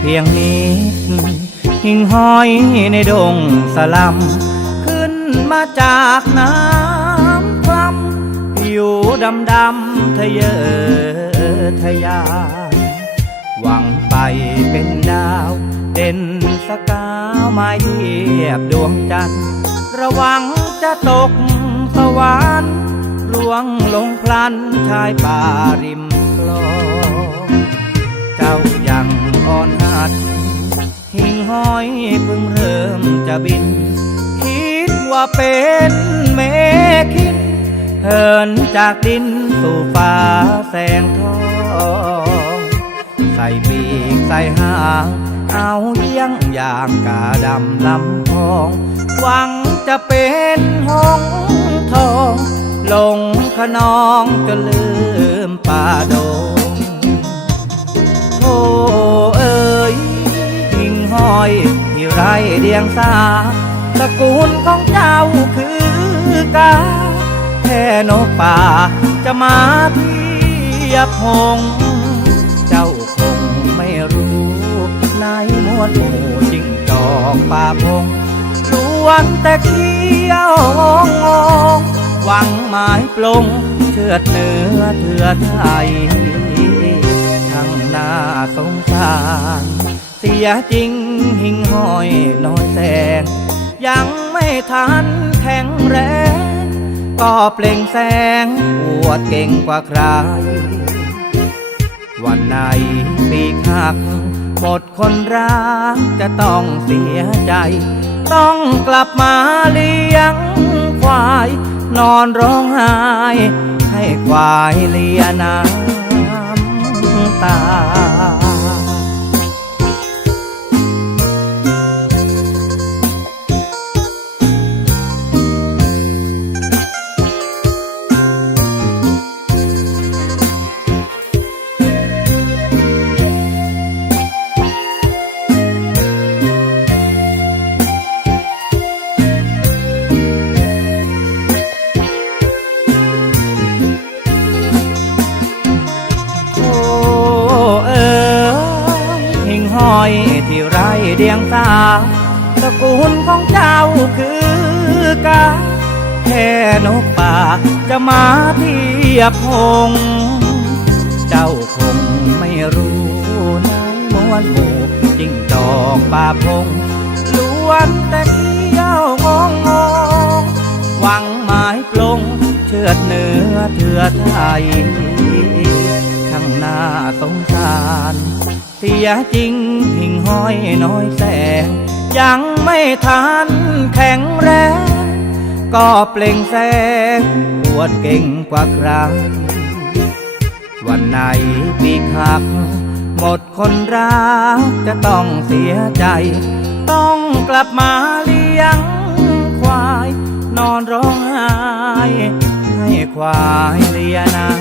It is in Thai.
เพียงนิดหิ่งห้อยในดงสลัม ขึ้นมาจากน้ำคลำผิวดำดำทะเยอทะยานหวังไปเป็นดาว เด่นสกาวไม้เทียบดวงจันทร์ ระวังจะตกสวรรค์ลวงลงพลันชายป่าริมคลอง ห้อยเพิ่งเริ่มจะบิน คิดว่าเป็นเมฆินเหินจากดินสู่ฟ้าแสงทองใส่ปีกใส่หางเอาเยี่ยงอย่างกาดำลำพอง หวังจะเป็นหงทอง ลงขนองจนลืมป่าดงโธ่ อยที่ไรเดียงสาตระกูลของเจ้าคือกาแค่นกป่าจะมาเทียบหงเจ้าคงไม่รู้ในหมวดหมู่จิงจอกป่าพงล้วนแต่เขี้ยวงงหวังหมายปลงเชือดเนื้อเถื่อไทยทั้งน่าสงสารเสียจริง หิ่งห้อยน้อยแสง ยังไม่ทันแข็งแรง ก็เปล่งแสงอวดเก่งกว่าใคร วันไหนปีหักหมดคนรักจะต้องเสียใจ ต้องกลับมาเลี้ยงควาย นอนร้องไห้ ให้ควายเลียน้ำตา อยที่ไรเดียงสาตระกูลของเจ้าคือกาแค่นกป่าจะมาเทียบหง เจ้าคงไม่รู้ในมวลหมู่จิ้งจอกป่าพงล้วนแต่เขี้ยวงงงงหวังหมายปลงเชือดเนื้อเถือไทยช่างหน่าสงสาร เสียจริงหิ่งห้อยน้อยแสง ยังไม่ทันแข็งแรง ก็เปล่งแสงปวดเก่งกว่าใคร วันไหนปีกหักหมดคนรักจะต้องเสียใจ ต้องกลับมาเลี้ยงควาย นอนร้องไห้ให้ควายเลียน้ำ